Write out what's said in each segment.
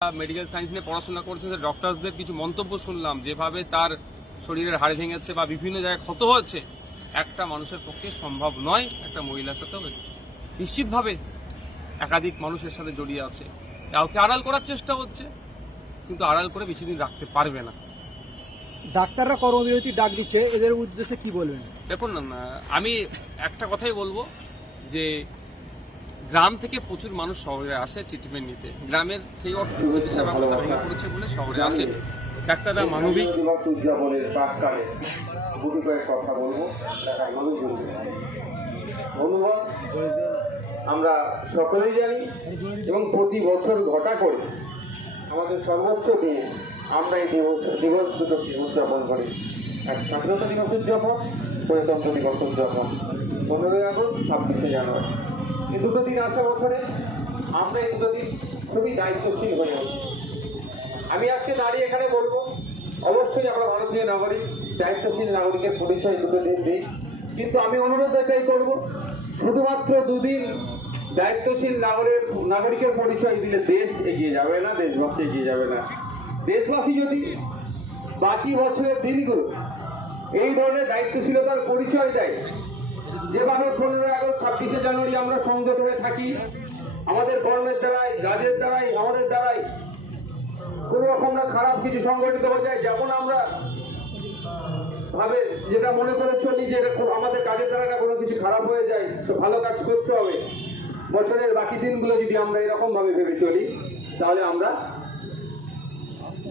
Medical science নিয়ে পড়াশোনা করছে ডক্টরসদের কিছু মন্তব্য শুনলাম যেভাবে তার শরীরের হাড় ভেঙেছে বা বিভিন্ন জায়গায় ক্ষত হয়েছে একটা মানুষের পক্ষে সম্ভব নয় একটা মহিলার সাথেও নিশ্চিতভাবে একাধিক মানুষের সাথে জড়িয়ে আছে। কাউকে আড়াল করার চেষ্টা হচ্ছে কিন্তু আড়াল করে বেশি দিন রাখতে পারবে না। ডাক্তাররা কর্মবিরতি ডাক দিচ্ছে এদের উদ্দেশ্যে কি বলবেন? দেখুন না আমি একটা কথাই বলব যে গ্রাম থেকে প্রচুর মানুষ শহরে আসে ট্রিটমেন্ট নিতে। গ্রামের সেই অর্থে চিকিৎসা ব্যবস্থা ভেঙে পড়েছে বলে শহরে আসে। ডাক্তাররা মানবিক উদযাপনের প্রাককালে দুটো কয়েক কথা বলব। ধন্যবাদ আমরা সকলেই জানি এবং প্রতি বছর ঘটা করে আমাদের সর্বোচ্চ দিয়ে আমরা এই দিবস দিবস দুটোকে উদযাপন করি। এক স্বাধীনতা দিবস উদযাপন, প্রজাতন্ত্র দিবস উদযাপন। পনেরোই আগস্ট ছাব্বিশে জানুয়ারি। এই দুটো দিন আসা বছরে আমরা এই দুটো দিন খুবই দায়িত্বশীল হয়ে উঠি আমি আজকে দাঁড়িয়ে এখানে বলব, অবশ্যই আমরা ভারতীয় নাগরিক, দায়িত্বশীল নাগরিকের পরিচয় দুটো দিন দিই। কিন্তু আমি অনুরোধ এটাই করব, শুধুমাত্র দুদিন দায়িত্বশীল নাগরিক নাগরিকের পরিচয় দিলে দেশ এগিয়ে যাবে না, দেশবাসী এগিয়ে যাবে না। দেশবাসী যদি বাকি বছরের দিনগুলো এই ধরনের দায়িত্বশীলতার পরিচয় দেয় যেভাবে পনেরোই আগস্ট, ছাব্বিশে জানুয়ারি আমরা সংযত হয়ে থাকি, আমাদের কর্মের দ্বারাই, কাজের দ্বারাই আমাদের দ্বারাই। কোনো রকম না খারাপ কিছু সংগঠিত হয়ে যায়, যেমন আমরা ভাবে যেটা মনে করে চলি যে আমাদের কাজের দ্বারা কোনো কিছু খারাপ হয়ে যায় ভালো কাজ করতে হবে। বছরের বাকি দিনগুলো যদি আমরা এরকম ভাবে ভেবে চলি, তাহলে আমরা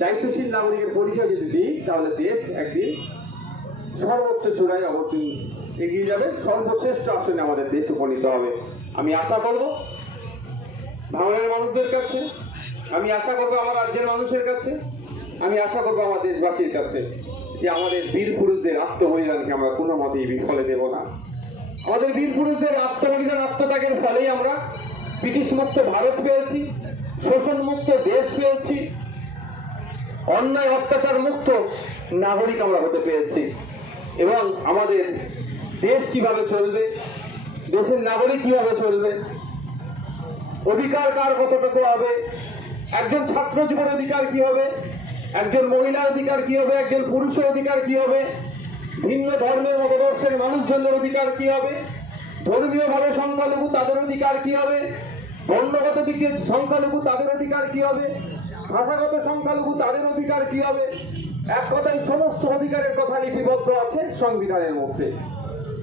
দায়িত্বশীল নাগরিকের পরিচয় যদি দিই, তাহলে দেশ একদিন সর্বোচ্চ চূড়ায় অবতীর্ণ এগিয়ে যাবে। সর্বশ্রেষ্ঠ আসনে আমাদের দেশ উপনীত হবে। আমি আশা করব ভাঙনের মানুষদের কাছে, আমি আশা করব আমার রাজ্যের মানুষের কাছে, আমি আশা করব আমার দেশবাসীর কাছে যে আমাদের বীর পুরুষদের আত্মবলিদানকে আমরা কোনো মতেই বিফলে দেব না। আমাদের বীর পুরুষদের আত্মবলিদান, আত্মত্যাগের ফলেই আমরা ব্রিটিশ মুক্ত ভারত পেয়েছি শোষণ মুক্ত দেশ পেয়েছি, অন্যায় অত্যাচার মুক্ত নাগরিক আমরা হতে পেরেছি। এবং আমাদের দেশ কীভাবে চলবে? দেশের নাগরিক কীভাবে চলবে? অধিকার কার কতটুকু হবে? একজন ছাত্র জীবনের অধিকার কি হবে? একজন মহিলার অধিকার কি হবে? একজন পুরুষের অধিকার কি হবে? ভিন্ন ধর্মের মতদর্শের মানুষজনের অধিকার কি হবে? ধর্মীয়ভাবে সংখ্যালঘু তাদের অধিকার কি হবে? বর্ণগত দিকে সংখ্যালঘু তাদের অধিকার কি হবে? ভাষাগত সংখ্যালঘু তাদের অধিকার কি হবে? এক কথায় সমস্ত অধিকারের কথা লিপিবদ্ধ আছে সংবিধানের মধ্যে।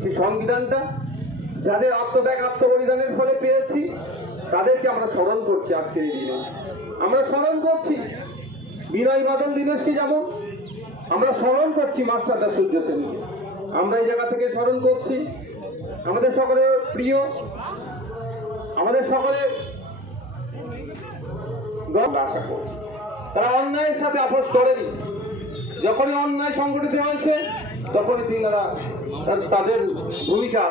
সেই সংবিধানটা, যাদের আত্মত্যাগ, আত্মবলিদানের ফলে পেয়েছি, তাদেরকে আমরা স্মরণ করছি আজকের এই দিনে। আমরা স্মরণ করছি, বিনয় বাদল দিবসকে যেমন, আমরা স্মরণ করছি মাস্টারদা সূর্য সেনকে। আমরা এই জায়গা থেকে স্মরণ করছি, আমাদের সকলের প্রিয়, আমাদের সকলের আশা করছি। তারা অন্যায়ের সাথে আপোষ করেনি। যখনই অন্যায় সংগঠিত হয়েছে তখনই তিনারা তাদের ভূমিকা,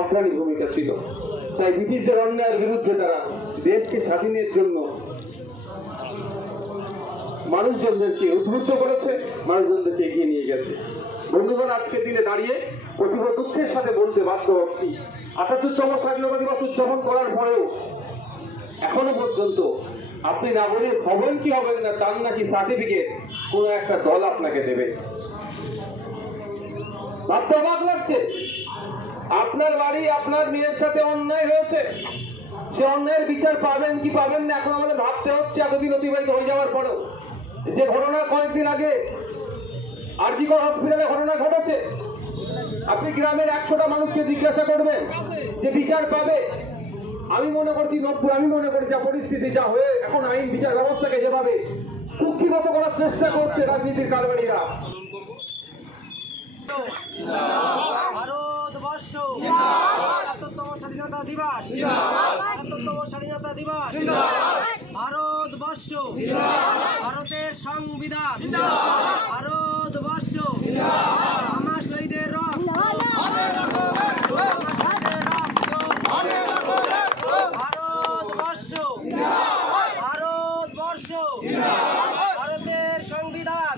অগ্রণী ভূমিকা ছিল। তাই ব্রিটিশদের অন্যায়ের বিরুদ্ধে তারা দেশকে স্বাধীনের জন্য মানুষজনদেরকে উদ্বুদ্ধ করেছে, মানুষজনদেরকে এগিয়ে নিয়ে গেছে। বন্ধুগণ, আজকের দিনে দাঁড়িয়ে প্রতিভ দুঃখের সাথে বলতে বাধ্য হচ্ছি। আটাত্তরতম স্বাধীনতা দিবস উদযাপন করার পরেও এখনও পর্যন্ত আপনি নাগরিক হবেন কি হবেন না, তার নাকি সার্টিফিকেট কোনো একটা দল আপনাকে দেবে। ভাবতে অবাক লাগছে। আপনার বাড়ি, আপনার মেয়ের সাথে অন্যায় হয়েছে। সে অন্যায়ের বিচার পাবেন কি পাবেন না, এখন আমাদের ভাবতে হচ্ছে এতদিন অতিবাহিত হয়ে যাওয়ার পরেও। যে ঘটনা কয়েকদিন আগে আরজিকর হসপিটালে ঘটনা ঘটেছে। আপনি গ্রামের একশোটা মানুষকে জিজ্ঞাসা করবেন যে বিচার পাবে। আমি মনে করছি নব্বই, আমি মনে করি যা পরিস্থিতি, যা হয়ে এখন আইন, বিচার ব্যবস্থাকে যেভাবে কুক্ষিগত করার চেষ্টা করছে রাজনীতির কারবারিরা। ভারতবর্ষ স্বাধীনতা স্বাধীনতা দিবস। ভারতবর্ষ ভারতের সংবিধান। ভারতবর্ষ আমার শহীদের ভারতবর্ষ ভারতবর্ষ ভারতের সংবিধান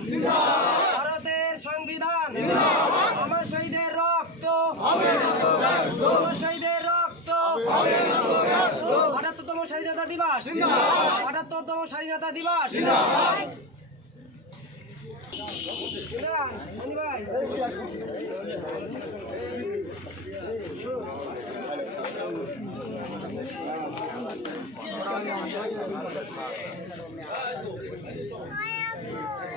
ভারতের সংবিধান আমার শহীদের রক্ত আমার দিবস। আটাত্তরতম স্বাধীনতা স্বাধীনতা দিবস। আটাত্তরতম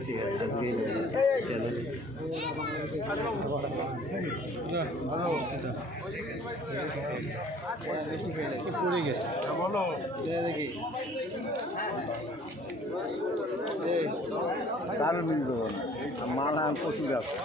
দিবস ইমরান, মনি ভাই। তার মিল দেবো মালা প্রচুর আছে